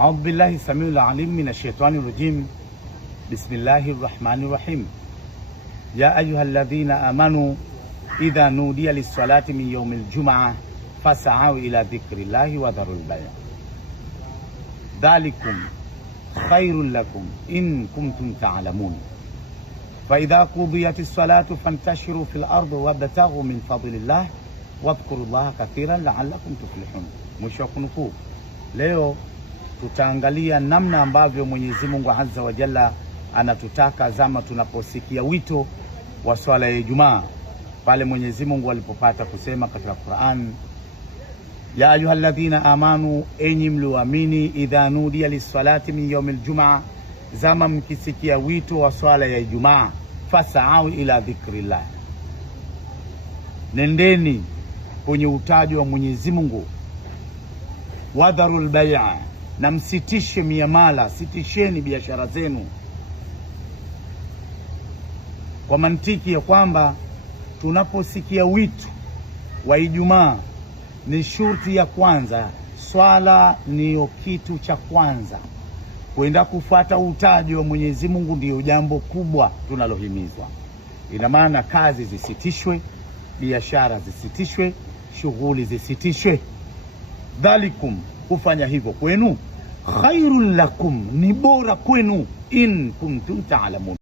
أعوذ بالله السميع العليم من الشيطان الرجيم. بسم الله الرحمن الرحيم. يا أيها الذين آمنوا إذا نودي للصلاة من يوم الجمعة فاسعوا إلى ذكر الله وذروا البيع ذلكم خير لكم إن كنتم تعلمون. فإذا قضيت الصلاة فانتشروا في الأرض وابتغوا من فضل الله واذكروا الله كثيرا لعلكم تفلحون. Mwisho wa kunukuu. Leo tutaangalia namna ambavyo Mwenyezi Mungu Azza wa Jalla anatutaka zama tunaposikia wito wa swala ya Ijumaa, pale Mwenyezi Mungu alipopata kusema katika Qur'an, ya ayyuhalladhina amanu, enyi mlioamini, idha nudiya lis-salati min yawmil jumaa, zama mkisikia wito wa swala ya Ijumaa, fas'au ila dhikrillah, nendeni kwenye utajo wa Mwenyezi Mungu, wadharul bai'a, na msitishe miamala, sitisheni biashara zenu, kwa mantiki ya kwamba tunaposikia wito wa Ijumaa ni shurti ya kwanza, swala niyo kitu cha kwanza, kwenda kufuata utajo wa Mwenyezi Mungu ndiyo jambo kubwa tunalohimizwa. Ina maana kazi zisitishwe, biashara zisitishwe, shughuli zisitishwe. Dhalikum, kufanya hivyo kwenu, khairul lakum, ni bora kwenu, in kuntum ta'lamun.